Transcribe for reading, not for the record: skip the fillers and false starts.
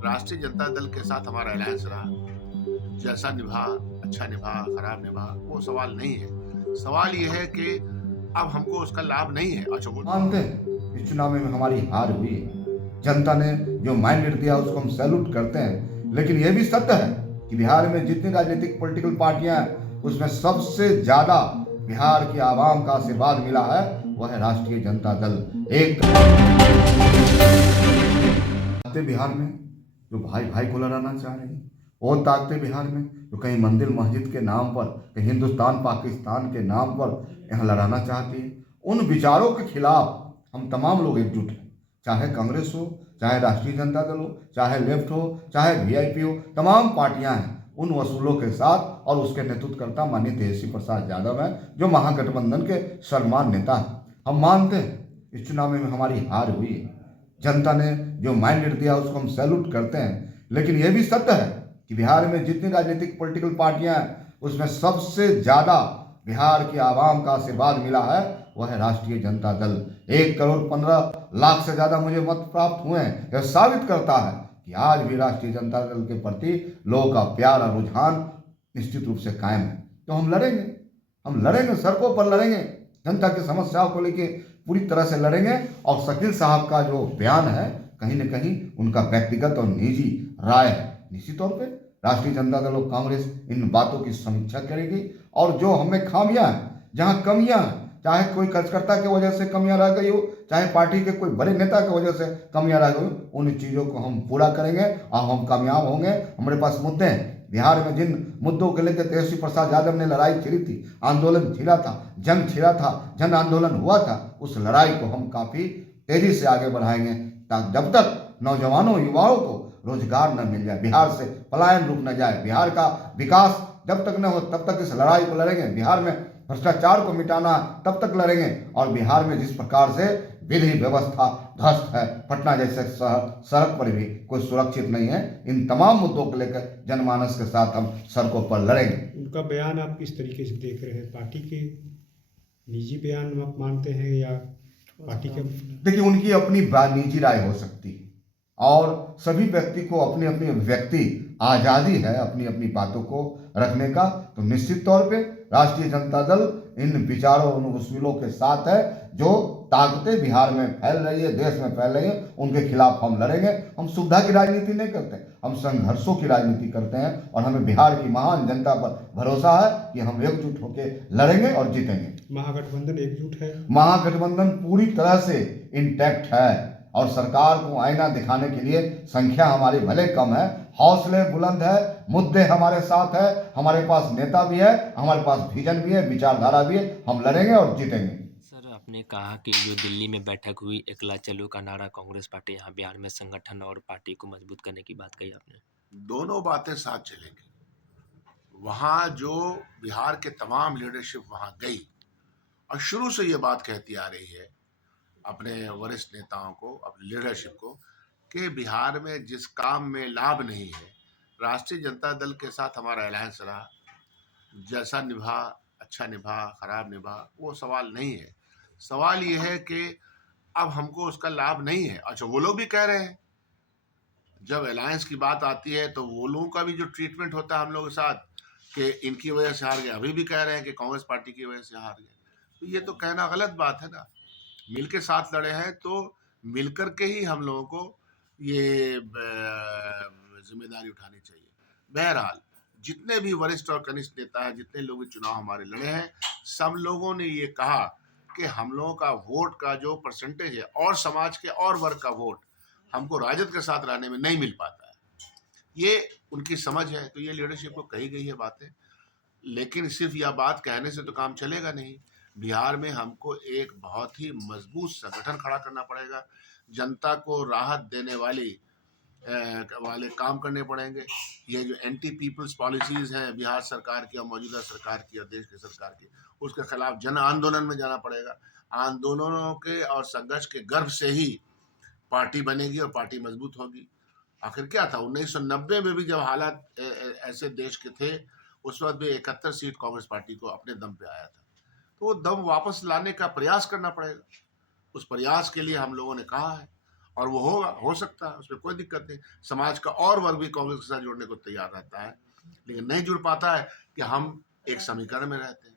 राष्ट्रीय जनता दल के साथ हमारा अलायंस रहा। जैसा निभा, अच्छा निभा, खराब निभा, वो सवाल नहीं है। सवाल ये है कि अब हमको उसका लाभ नहीं है। अच्छा वो मानते हैं इस चुनाव में हमारी हार हुई है। जनता ने जो मैंडेट दिया उसको हम सैल्यूट करते हैं, लेकिन यह भी सत्य है कि बिहार में जितनी राजनीतिक पॉलिटिकल पार्टियां हैं उसमें सबसे ज्यादा बिहार की आवाम का आशीर्वाद मिला है, वह है राष्ट्रीय जनता दल। एक ताकतें बिहार में जो भाई भाई को लड़ाना चाह रही हैं, और ताकतें बिहार में जो कहीं मंदिर मस्जिद के नाम पर, कहीं हिंदुस्तान पाकिस्तान के नाम पर यहाँ लड़ाना चाहती है, उन विचारों के खिलाफ हम तमाम लोग एकजुट हैं। चाहे कांग्रेस हो, चाहे राष्ट्रीय जनता दल हो, चाहे लेफ्ट हो, चाहे वीआईपी हो, तमाम पार्टियां हैं उन वसूलों के साथ, और उसके नेतृत्वकर्ता माननीय तेजस्वी प्रसाद यादव हैं जो महागठबंधन के सर्वमान्य नेता हैं। हम मानते हैं इस चुनाव में हमारी हार हुई है। जनता ने जो मैंडेट दिया उसको हम सैल्यूट करते हैं, लेकिन यह भी सत्य है कि बिहार में जितनी राजनीतिक पॉलिटिकल पार्टियां हैं उसमें सबसे ज्यादा बिहार की आवाम का आशीर्वाद मिला है, वह है राष्ट्रीय जनता दल। 1,15,00,000 से ज्यादा मुझे मत प्राप्त हुए हैं। यह साबित करता है कि आज भी राष्ट्रीय जनता दल के प्रति लोगों का प्यार और रुझान निश्चित रूप से कायम है। तो हम लड़ेंगे, सड़कों पर लड़ेंगे, जनता की समस्याओं को लेकर पूरी तरह से लड़ेंगे। और शकील साहब का जो बयान है कहीं न कहीं उनका व्यक्तिगत और निजी राय है। निश्चित तौर पे राष्ट्रीय जनता दल और कांग्रेस इन बातों की समीक्षा करेगी, और जो हमें खामियां हैं, जहां कमियां हैं, चाहे कोई कार्यकर्ता की वजह से कमियां रह गई हो, चाहे पार्टी के कोई बड़े नेता की वजह से कमियां रह गई हो, उन चीज़ों को हम पूरा करेंगे और हम कामयाब होंगे। हमारे पास मुद्दे हैं। बिहार में जिन मुद्दों को लेकर तेजस्वी प्रसाद यादव ने लड़ाई छिड़ी थी, आंदोलन छिड़ा था, जंग छिड़ा था, जन आंदोलन हुआ था, उस लड़ाई को हम काफी तेजी से आगे बढ़ाएंगे, ताकि जब तक नौजवानों युवाओं को रोजगार न मिल जाए, बिहार से पलायन रुक न जाए, बिहार का विकास जब तक न हो तब तक इस लड़ाई को लड़ेंगे। बिहार में भ्रष्टाचार को मिटाना तब तक लड़ेंगे। और बिहार में जिस प्रकार से विधि व्यवस्था ध्वस्त है, पटना जैसे सड़क पर भी कोई सुरक्षित नहीं है, इन तमाम मुद्दों को लेकर जनमानस के साथ हम सड़कों पर लड़ेंगे। उनका बयान आप किस तरीके से देख रहे हैं? पार्टी के निजी बयान आप मानते हैं या पार्टी के? देखिए, उनकी अपनी निजी राय हो सकती है, और सभी व्यक्ति को अपनी अपनी व्यक्ति आज़ादी है अपनी अपनी बातों को रखने का। तो निश्चित तौर पे राष्ट्रीय जनता दल इन विचारों उन उसूलों के साथ है। जो ताकतें बिहार में फैल रही है, देश में फैल रही है, उनके खिलाफ हम लड़ेंगे। हम सुविधा की राजनीति नहीं करते, हम संघर्षों की राजनीति करते हैं, और हमें बिहार की महान जनता पर भरोसा है कि हम एकजुट होकर लड़ेंगे और जीतेंगे। महागठबंधन एकजुट है? महागठबंधन पूरी तरह से इंटैक्ट है, और सरकार को आईना दिखाने के लिए संख्या हमारी भले कम है, हौसले बुलंद है, मुद्दे हमारे साथ है, हमारे पास नेता भी है, हमारे पास विजन भी है, विचारधारा भी है। हम लड़ेंगे और जीतेंगे। सर, आपने कहा कि जो दिल्ली में बैठक हुई, एकला चलो का नारा कांग्रेस पार्टी यहाँ बिहार में संगठन और पार्टी को मजबूत करने की बात कही आपने। दोनों बातें साथ चलेंगी। वहां जो बिहार के तमाम लीडरशिप वहां गई और शुरू से ये बात कहती आ रही है अपने वरिष्ठ नेताओं को, अपने लीडरशिप को, कि बिहार में जिस काम में लाभ नहीं है, राष्ट्रीय जनता दल के साथ हमारा अलायंस रहा। जैसा निभा, अच्छा निभा, खराब निभा, वो सवाल नहीं है। सवाल ये है कि अब हमको उसका लाभ नहीं है। अच्छा वो लोग भी कह रहे हैं, जब अलायंस की बात आती है तो वो लोगों का भी जो ट्रीटमेंट होता है हम लोगों के साथ कि इनकी वजह से हार गए, अभी भी कह रहे हैं कि कांग्रेस पार्टी की वजह से हार गए। तो ये तो कहना गलत बात है ना। मिल के साथ लड़े हैं तो मिलकर के ही हम लोगों को ये जिम्मेदारी उठानी चाहिए। बहरहाल जितने भी वरिष्ठ और कनिष्ठ नेता हैं, जितने लोग चुनाव हमारे लड़े हैं, सब लोगों ने ये कहा कि हम लोगों का वोट का जो परसेंटेज है और समाज के और वर्ग का वोट हमको राजद के साथ रहने में नहीं मिल पाता है। ये उनकी समझ है, तो ये लीडरशिप को कही गई है बातें। लेकिन सिर्फ यह बात कहने से तो काम चलेगा नहीं। बिहार में हमको एक बहुत ही मजबूत संगठन खड़ा करना पड़ेगा। जनता को राहत देने वाले काम करने पड़ेंगे। ये जो एंटी पीपल्स पॉलिसीज हैं बिहार सरकार की और मौजूदा सरकार की और देश की सरकार की, उसके खिलाफ जन आंदोलन में जाना पड़ेगा। आंदोलनों के और संघर्ष के गर्भ से ही पार्टी बनेगी और पार्टी मजबूत होगी। आखिर क्या था 1990 में भी जब हालात ऐसे देश के थे, उस वक्त भी 71 सीट कांग्रेस पार्टी को अपने दम पे आया था। तो वो दम वापस लाने का प्रयास करना पड़ेगा। उस प्रयास के लिए हम लोगों ने कहा है और वो होगा, हो सकता है, उसमें कोई दिक्कत नहीं। समाज का और वर्ग भी कांग्रेस के साथ जुड़ने को तैयार रहता है, लेकिन नहीं जुड़ पाता है कि हम एक समीकरण में रहते हैं।